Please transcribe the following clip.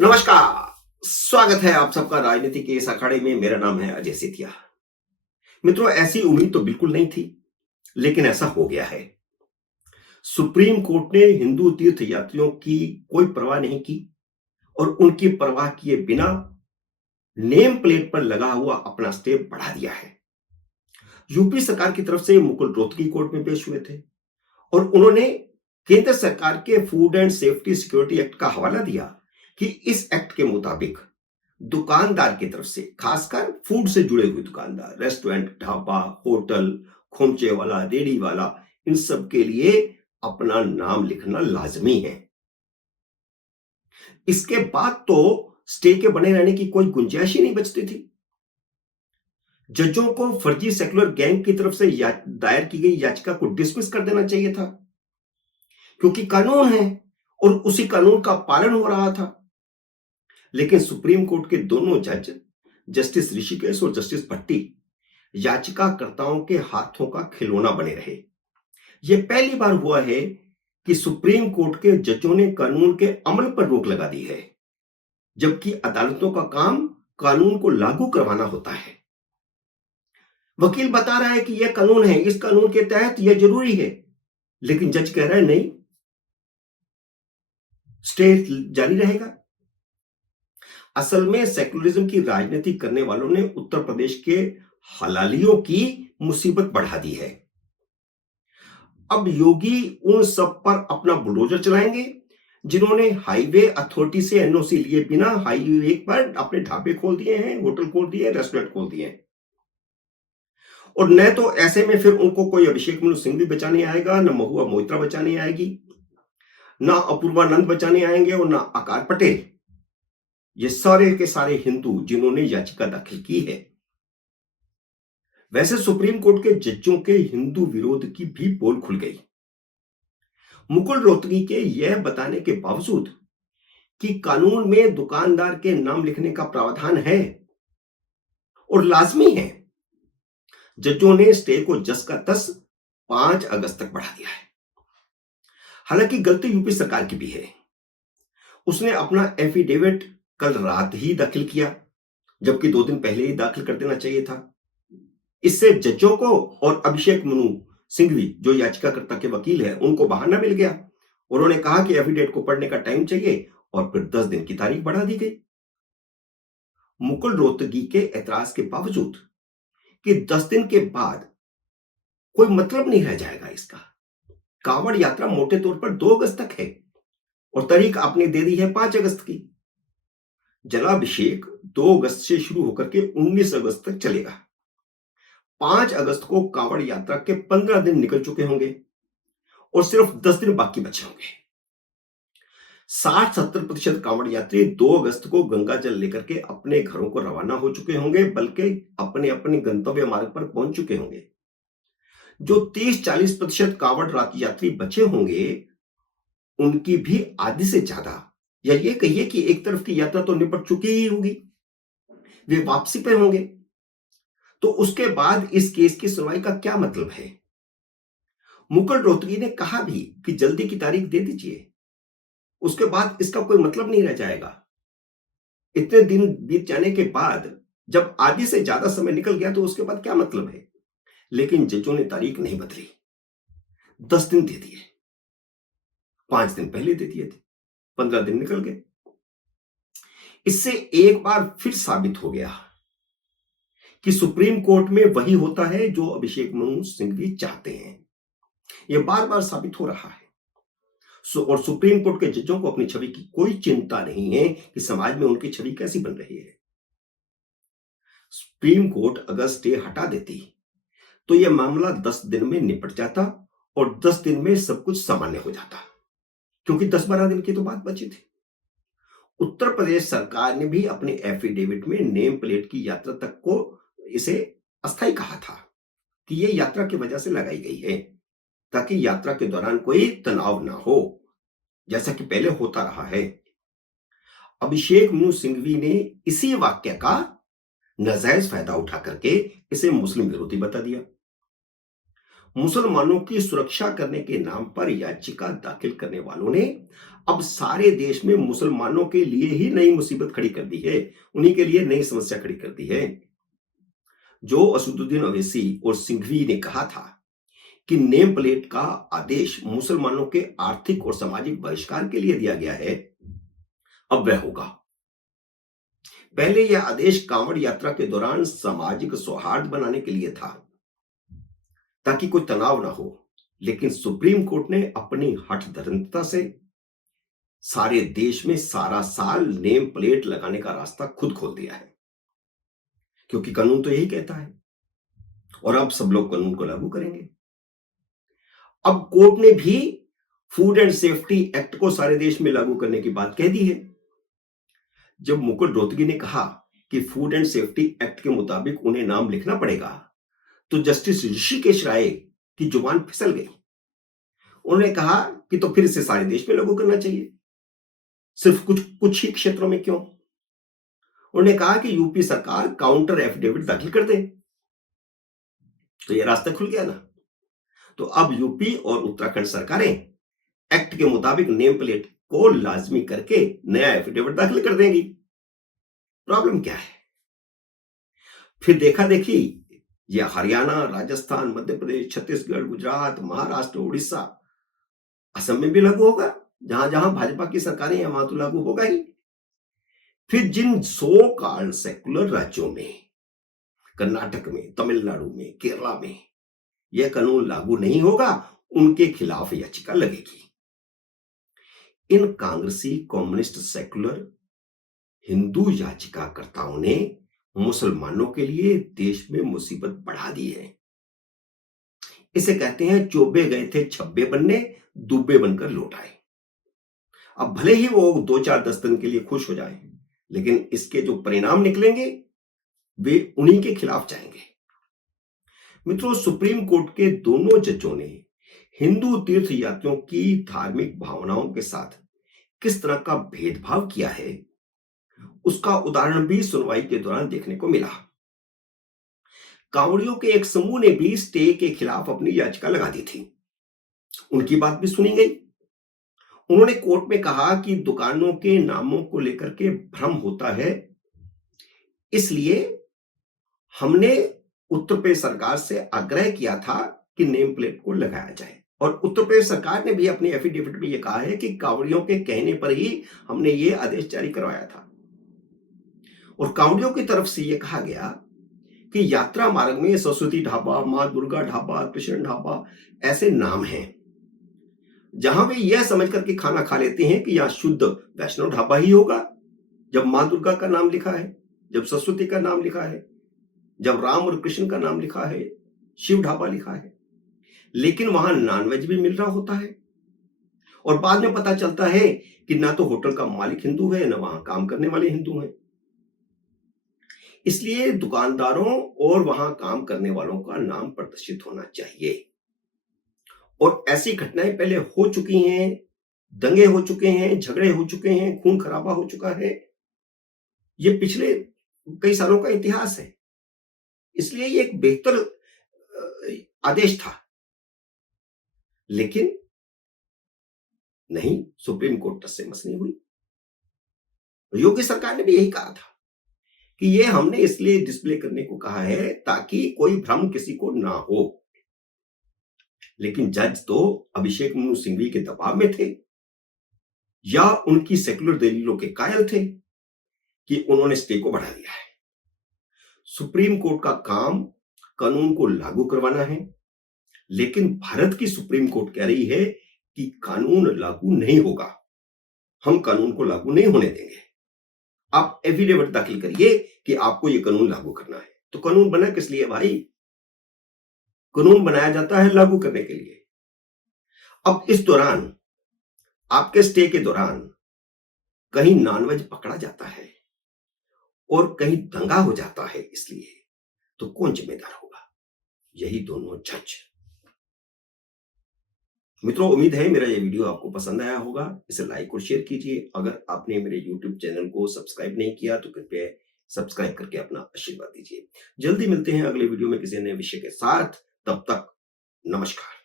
नमस्कार। स्वागत है आप सबका राजनीति के इस अखाड़े में। मेरा नाम है अजय सेठिया। मित्रों, ऐसी उम्मीद तो बिल्कुल नहीं थी, लेकिन ऐसा हो गया है। सुप्रीम कोर्ट ने हिंदू तीर्थ यात्रियों की कोई परवाह नहीं की और उनकी परवाह किए बिना नेम प्लेट पर लगा हुआ अपना स्टे बढ़ा दिया है। यूपी सरकार की तरफ से मुकुल रोहतगी कोर्ट में पेश हुए थे और उन्होंने केंद्र सरकार के food and safety security act का हवाला दिया कि इस एक्ट के मुताबिक दुकानदार की तरफ से, खासकर फूड से जुड़े हुए दुकानदार, रेस्टोरेंट, ढाबा, होटल, खोमचे वाला, रेडी वाला, इन सब के लिए अपना नाम लिखना लाजमी है। इसके बाद तो स्टे के बने रहने की कोई गुंजाइश ही नहीं बचती थी। जजों को फर्जी सेकुलर गैंग की तरफ से दायर की गई याचिका को डिसमिस कर देना चाहिए था, क्योंकि कानून है और उसी कानून का पालन हो रहा था। लेकिन सुप्रीम कोर्ट के दोनों जज, जस्टिस ऋषिकेश और जस्टिस भट्टी, याचिकाकर्ताओं के हाथों का खिलौना बने रहे। यह पहली बार हुआ है कि सुप्रीम कोर्ट के जजों ने कानून के अमल पर रोक लगा दी है, जबकि अदालतों का काम कानून को लागू करवाना होता है। वकील बता रहा है कि यह कानून है, इस कानून के तहत यह जरूरी है, लेकिन जज कह रहा है नहीं, स्टे जारी रहेगा। असल में सेकुलरिज्म की राजनीति करने वालों ने उत्तर प्रदेश के हलालियों की मुसीबत बढ़ा दी है। अब योगी उन सब पर अपना बुलडोजर चलाएंगे जिन्होंने हाईवे अथॉरिटी से एनओसी लिए बिना हाईवे पर अपने ढाबे खोल दिए हैं, होटल खोल दिए, रेस्टोरेंट खोल दिए हैं। और न तो ऐसे में फिर उनको कोई अभिषेक मनु सिंह भी बचाने आएगा, न महुआ मोइत्रा बचाने आएगी, ना अपूर्वानंद बचाने आएंगे और ना आकार पटेल। ये सारे के सारे हिंदू जिन्होंने याचिका दाखिल की है। वैसे सुप्रीम कोर्ट के जजों के हिंदू विरोध की भी पोल खुल गई। मुकुल रोहतगी के यह बताने के बावजूद कि कानून में दुकानदार के नाम लिखने का प्रावधान है और लाजमी है, जजों ने स्टे को जस का तस 5 अगस्त तक बढ़ा दिया है। हालांकि गलती यूपी सरकार की भी है। उसने अपना एफिडेविट कल रात ही दाखिल किया, जबकि 2 दिन पहले ही दाखिल कर देना चाहिए था। इससे जजों को और अभिषेक मनु सिंघवी, जो याचिकाकर्ता के वकील है, उनको बहाना मिल गया। उन्होंने कहा कि एफिडेविट को पढ़ने का टाइम चाहिए और फिर 10 दिन की तारीख बढ़ा दी गई। मुकुल रोहतगी के ऐतराज के बावजूद कि 10 दिन के बाद कोई मतलब नहीं रह जाएगा इसका। कांवड़ यात्रा मोटे तौर पर 2 अगस्त तक है और तारीख आपने दे दी है 5 अगस्त की। जलाभिषेक 2 अगस्त से शुरू होकर के 19 अगस्त तक चलेगा। 5 अगस्त को कांवड़ यात्रा के 15 दिन निकल चुके होंगे और सिर्फ 10 दिन बाकी बचे होंगे। 60-70% कांवड़ यात्री 2 अगस्त को गंगा जल लेकर के अपने घरों को रवाना हो चुके होंगे, बल्कि अपने अपने गंतव्य मार्ग पर पहुंच चुके होंगे। जो 30-40% कांवड़ यात्री बचे होंगे, उनकी भी आधी से ज्यादा, या ये कहिए कि एक तरफ की यात्रा तो निपट चुकी ही होगी, वे वापसी पर होंगे। तो उसके बाद इस केस की सुनवाई का क्या मतलब है? मुकुल रोहतगी ने कहा भी कि जल्दी की तारीख दे दीजिए, उसके बाद इसका कोई मतलब नहीं रह जाएगा। इतने दिन बीत जाने के बाद जब आधी से ज्यादा समय निकल गया तो उसके बाद क्या मतलब है? लेकिन जजों ने तारीख नहीं बदली, 10 दिन दे दिए। 5 दिन पहले दे दिए थे, 15 दिन निकल गए। इससे एक बार फिर साबित हो गया कि सुप्रीम कोर्ट में वही होता है जो अभिषेक मनु सिंघवी चाहते हैं। यह बार बार साबित हो रहा है। और सुप्रीम कोर्ट के जजों को अपनी छवि की कोई चिंता नहीं है कि समाज में उनकी छवि कैसी बन रही है। सुप्रीम कोर्ट अगर स्टे हटा देती तो यह मामला 10 दिन में निपट जाता और 10 दिन में सब कुछ सामान्य हो जाता, क्योंकि 10-12 दिन की तो बात बची थी। उत्तर प्रदेश सरकार ने भी अपने एफिडेविट में नेम प्लेट की यात्रा तक को इसे अस्थायी कहा था कि यह यात्रा की वजह से लगाई गई है, ताकि यात्रा के दौरान कोई तनाव ना हो, जैसा कि पहले होता रहा है। अभिषेक मनु सिंघवी ने इसी वाक्य का नाजायज फायदा उठा करके इसे मुस्लिम विरोधी बता दिया। मुसलमानों की सुरक्षा करने के नाम पर याचिका दाखिल करने वालों ने अब सारे देश में मुसलमानों के लिए ही नई मुसीबत खड़ी कर दी है, उन्हीं के लिए नई समस्या खड़ी कर दी है। जो असदुद्दीन ओवैसी और सिंघवी ने कहा था कि नेम प्लेट का आदेश मुसलमानों के आर्थिक और सामाजिक बहिष्कार के लिए दिया गया है, अब वह होगा। पहले यह आदेश कांवड़ यात्रा के दौरान सामाजिक सौहार्द बनाने के लिए था, ताकि कोई तनाव ना हो। लेकिन सुप्रीम कोर्ट ने अपनी हठधर्मिता से सारे देश में सारा साल नेम प्लेट लगाने का रास्ता खुद खोल दिया है, क्योंकि कानून तो यही कहता है और अब सब लोग कानून को लागू करेंगे। अब कोर्ट ने भी फूड एंड सेफ्टी एक्ट को सारे देश में लागू करने की बात कह दी है। जब मुकुल रोहतगी ने कहा कि फूड एंड सेफ्टी एक्ट के मुताबिक उन्हें नाम लिखना पड़ेगा, तो जस्टिस ऋषिकेश राय की जुबान फिसल गई। उन्होंने कहा कि तो फिर इसे सारे देश में लागू करना चाहिए, सिर्फ कुछ कुछ ही क्षेत्रों में क्यों। उन्होंने कहा कि यूपी सरकार काउंटर एफिडेविट दाखिल कर दे, तो यह रास्ता खुल गया ना। तो अब यूपी और उत्तराखंड सरकारें एक्ट के मुताबिक नेम प्लेट को लाजमी करके नया एफिडेविट दाखिल कर देंगी। प्रॉब्लम क्या है? फिर देखा देखी यह हरियाणा, राजस्थान, मध्य प्रदेश, छत्तीसगढ़, गुजरात, महाराष्ट्र, उड़ीसा, असम में भी लागू होगा। जहां जहां भाजपा की सरकारें हैं वहां तो लागू होगा ही। फिर जिन सो कॉल्ड सेकुलर राज्यों में, कर्नाटक में, तमिलनाडु में, केरला में यह कानून लागू नहीं होगा, उनके खिलाफ याचिका लगेगी। इन कांग्रेसी, कम्युनिस्ट, सेकुलर हिंदू याचिकाकर्ताओं ने मुसलमानों के लिए देश में मुसीबत बढ़ा दी है। इसे कहते हैं चोबे गए थे छब्बे बनने, दुब्बे बनकर लौट आए। अब भले ही वो 2-4-10 दिन के लिए खुश हो जाए, लेकिन इसके जो परिणाम निकलेंगे वे उन्हीं के खिलाफ जाएंगे। मित्रों, सुप्रीम कोर्ट के दोनों जजों ने हिंदू तीर्थ यात्रियों की धार्मिक भावनाओं के साथ किस तरह का भेदभाव किया है, उसका उदाहरण भी सुनवाई के दौरान देखने को मिला। कांवड़ियों के एक समूह ने भी स्टे के खिलाफ अपनी याचिका लगा दी थी। उनकी बात भी सुनी गई। उन्होंने कोर्ट में कहा कि दुकानों के नामों को लेकर के भ्रम होता है, इसलिए हमने उत्तर प्रदेश सरकार से आग्रह किया था कि नेम प्लेट को लगाया जाए। और उत्तर प्रदेश सरकार ने भी अपनी एफिडेविट में यह कहा है कि कांवड़ियों के कहने पर ही हमने ये आदेश जारी करवाया था। और कांवड़ियों की तरफ से यह कहा गया कि यात्रा मार्ग में सरस्वती ढाबा, मां दुर्गा ढाबा, कृष्ण ढाबा ऐसे नाम हैं जहां वे यह समझ करके खाना खा लेते हैं कि यहां शुद्ध वैष्णव ढाबा ही होगा। जब मां दुर्गा का नाम लिखा है, जब सरस्वती का नाम लिखा है, जब राम और कृष्ण का नाम लिखा है, शिव ढाबा लिखा है, लेकिन वहां नॉनवेज भी मिल रहा होता है। और बाद में पता चलता है कि ना तो होटल का मालिक हिंदू है, ना वहां काम करने वाले हिंदू हैं। इसलिए दुकानदारों और वहां काम करने वालों का नाम प्रदर्शित होना चाहिए। और ऐसी घटनाएं पहले हो चुकी हैं, दंगे हो चुके हैं, झगड़े हो चुके हैं, खून खराबा हो चुका है। ये पिछले कई सालों का इतिहास है। इसलिए ये एक बेहतर आदेश था, लेकिन नहीं, सुप्रीम कोर्ट टस से मस नहीं हुई। योगी सरकार ने भी यही कहा था कि ये हमने इसलिए डिस्प्ले करने को कहा है ताकि कोई भ्रम किसी को ना हो। लेकिन जज तो अभिषेक मनु सिंघवी के दबाव में थे या उनकी सेकुलर दलीलों के कायल थे कि उन्होंने स्टे को बढ़ा दिया है। सुप्रीम कोर्ट का काम कानून को लागू करवाना है, लेकिन भारत की सुप्रीम कोर्ट कह रही है कि कानून लागू नहीं होगा, हम कानून को लागू नहीं होने देंगे। आप एफिडेविट दाखिल करिए कि आपको यह कानून लागू करना है। तो कानून बना किस लिए भाई? कानून बनाया जाता है लागू करने के लिए। अब इस दौरान, आपके स्टे के दौरान कहीं नॉनवेज पकड़ा जाता है और कहीं दंगा हो जाता है, इसलिए तो कौन जिम्मेदार होगा? यही दोनों जज। मित्रों, उम्मीद है मेरा ये वीडियो आपको पसंद आया होगा। इसे लाइक और शेयर कीजिए। अगर आपने मेरे यूट्यूब चैनल को सब्सक्राइब नहीं किया तो कृपया सब्सक्राइब करके अपना आशीर्वाद दीजिए। जल्दी मिलते हैं अगले वीडियो में किसी नए विषय के साथ। तब तक नमस्कार।